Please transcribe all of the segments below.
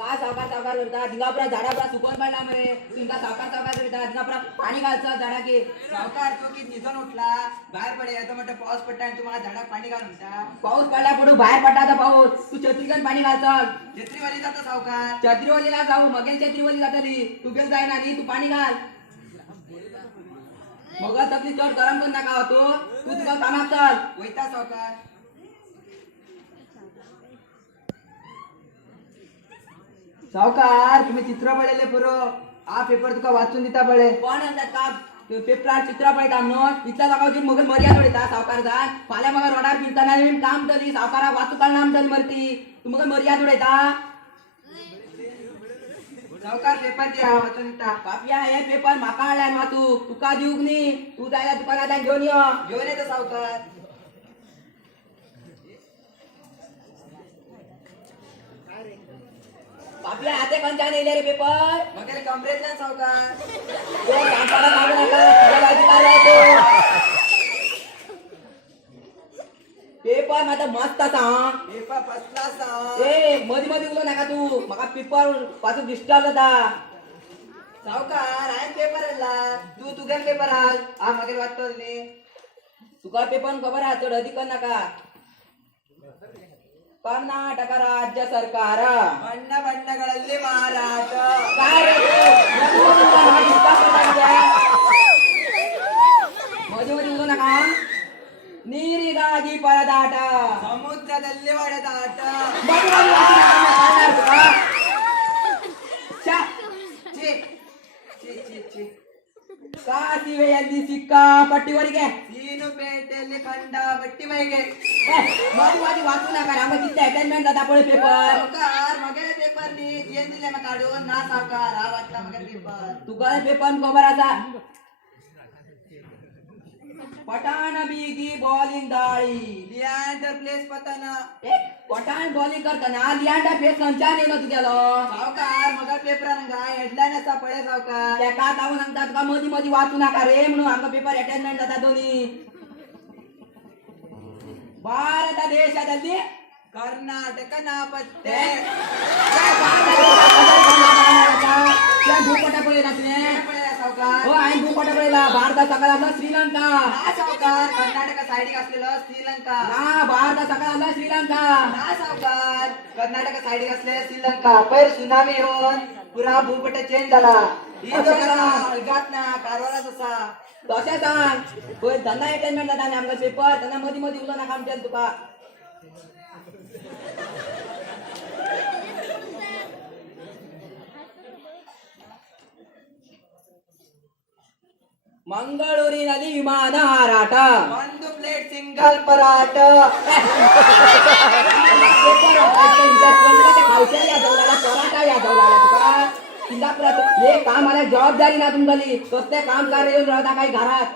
का सावकार सावकार करता धिंगापुरा झाडापुरा सुकवून पडला मरे तुमका सावकार सावकार करता धिंगापुरा पाणी घालचा झाडा की सावकार तो की निधन उठला बाहेर पडे आता मोठा पाऊस पडता आणि तुम्हाला झाडात पाणी घालून म्हणता पाऊस पडला पडू बाहेर पडला आता पाऊस तू छत्रीकन पाणी घालचा छत्रीवाली जाता सावकार छत्रीवलीला जाऊ मगेल छत्रीवली जातली तू गेल जाय ना तू पाणी घाल मग तकली चढ गरम पण नका होतो तू तुका कामाक चल वैता सावकार सावकार तुम्ही चित्र पडले पुरो हा पेपर तुका वाचून दिता पडे कोण म्हणतात का पेपरार चित्र पळयता म्हणून इतल्या लोकांची मग मर्यादा उडयता सावकार जाण फाल्यां मग रोडार फिरताना काम तरी सावकाराक वाचू कळना म्हणटली मरती तू मग मर्यादा उडयता सावकार पेपर दे हा वाचून दिता कापया हे पेपर म्हाका हाडल्यान वाचू तुका दिवक न्ही तू जायला दुकानांतल्यान घेवन यो घेऊन येतो सावकार कापया हाते खंयच्यान येयले रे पेपर मगे कमरेतल्यान सावकार ते कामकाराक लागू नका तुझ्या अधिकार राहतो पेपर मात्र मस्त आसा हा पेपर फसला सा ए मधी मधी उलो नाका तू म्हाका पेपर वाचूक डिस्टर्ब जाता सावकार हांवें पेपर हाडला तू तुगेल पेपर हाल हा मागीर वाचतो न्ही तुका पेपर खबर आहा चड अधिक नाका कर्नाटक राज्य सरकार ಬಣ್ಣ ಬಣ್ಣಗಳಲ್ಲಿ ಮಾರಾಟ काय रे तू? मधी मधी उलो नका, disturb करता कित्याक? मधी मधी उलो नका ನೀರಿಗಾಗಿ ಪರದಾಟ ಸಮುದ್ರದಲ್ಲಿ ಹೊಡೆದಾಟ ಮधी मधी वाचू नका, मी कळणार तुका. ಛ, ಛೀ ಛೀ ಛೀ ಛೀ ಕಾಸಿವೆಯಲ್ಲಿ ಸಿಕ್ಕಾಪಟ್ಟಿವರಿಗೆ ಸೀನುಪೇಟೆಯಲ್ಲಿ ಕಂಡ ಬಟ್ಟಿ ಮೈಗೆ मधी मधी वाचू नका आमका किती अटेंडमेंट जाता पळय पेपर सावकार मगे पेपर नी जेन दिले मग काढून ना सावकार हा वाचता मगे पेपर तुका पेपर खबर आसा पठाण बिगी बॉलिंग दाळी लियांडर प्लेस पताना पठाण बॉलिंग करताना लियांडा फेस खंयच्यान येयलो तुगेलो सावकार मग पेपरान काय हेडलाईन असा पळे सावकार तेका तावून सांगता तुका मधी मधी वाचू नका रे म्हणून आमका पेपर अटेंडमेंट जाता दोन्ही ಭಾರತ ದೇಶದಲ್ಲಿ कर्नाटक नापत्ते भूपट पळयला तुवें पळे सावकार हो हांवें भूपट पळयला भारता सकल आसला श्रीलंका ना सावकार कर्नाटक सायडीक असलेलो श्रीलंका ना भारता सकल आसला श्रीलंका ना सावकार कर्नाटक सायडीक असले श्रीलंका पयर सुनामी येऊन पुरा भूपट चेंज झाला ही दोघात ना कारवाराच असा तशें सांग पळय तेन्ना अटेंडमेंट जाता न्ही आमकां पेपर तेन्ना मदीं मदीं उलो नाका आमच्यान तुका ಮಂಗಳೂರಿನಲ್ಲಿ ವಿಮಾನ ಹಾರಾಟ ಒಂದು ಪ್ಲೇಟ್ ಸಿಂಗಲ್ ಪರಾಟ पराठा यादव लागला तुका इंदापुरात हे काम आल्या जबाबदारी ना तुमची कसले काम कार्य येऊन राहता काही घरात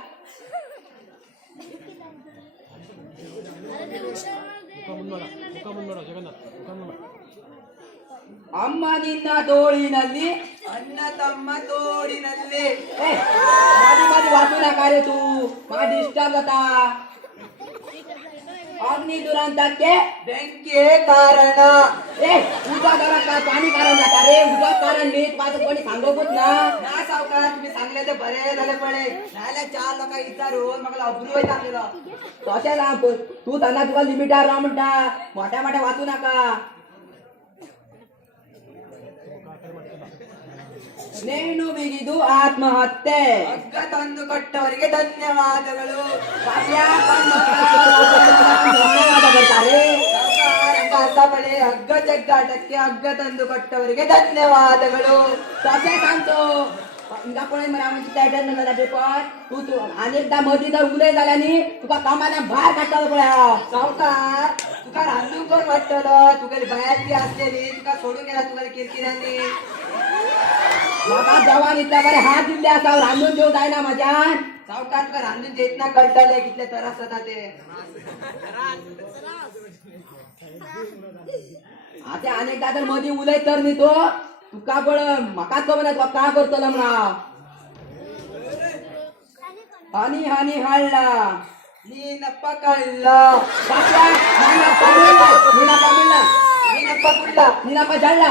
ಅಮ್ಮ ನಿನ್ನ ತೋಳಿನಲ್ಲಿ ಅಣ್ಣ ತಮ್ಮ ತೋಡಿನಲ್ಲಿ मधी मधी वाचू नका रे तू मला डिस्टर्ब होता अग्नी दुरंताचे ಬೆಂಕಿಯೇ ಕಾರಣ ए उजा का पाणी कारण जाता रे उजा कारण नीट माझं कोणी सांगोकूच ना ना सावकार तुम्ही सांगले ते बरे झाले पळे नाल्या चार लोक विचारून म्हाका अब्रू टाकलेलो तशें ना तू त्यांना तुका लिमिटार राव म्हणटा मोठ्या मोठ्या वाचू नका ನೇಣು ಬಿಗಿದು ಆತ್ಮಹತ್ಯೆ ಹಗ್ಗ ತಂದು ಕೊಟ್ಟವರಿಗೆ ಧನ್ಯವಾದಗಳು ಧನ್ಯವಾದ ಬರ್ತಾರೆ ಸಾವಕಾರ ಹಂಗ ಅರ್ಥ ಪಡೆ ಹಗ್ಗ ಜಗ್ಗಾಟಕ್ಕೆ ಹಗ್ಗ ತಂದು ಕೊಟ್ಟವರಿಗೆ ಧನ್ಯವಾದಗಳು तशें सांगतो हिंगा पळय मरे आमची टॅटन म्हणटा पेपर तू अनेकदा मदीं जर उलय जाल्यार न्ही तुका कामांतल्यान भायर काडटलो पळय हांव सावकार तुका रांदूंक कोण वाटतलो तुगेली बायात बी असलेली तुका सोडून गेला तुगेली किरकिऱ्यांनी म्हाका देवान इतल्या बरे हात दिल्ले आसा रांदून जेव जायना म्हाज्यान सावकार तुका रांदून जेत ना कळटले कितले त्रास जाता ते आता अनेकदा जर मदीं उलयत तर न्ही तो तुका पण म्हाका खबर ना तुका काय करतलो म्हणा हनी हनी हाडला ನೀನಪ್ಪ ಕಳ್ಳ बापया, ನೀನಪ್ಪ ಮುಳ್ಳ, ನೀನಪ್ಪ ಮುಳ್ಳ, ನೀನಪ್ಪ ಕುಳ್ಳ ನೀನಪ್ಪ ಜಳ್ಳ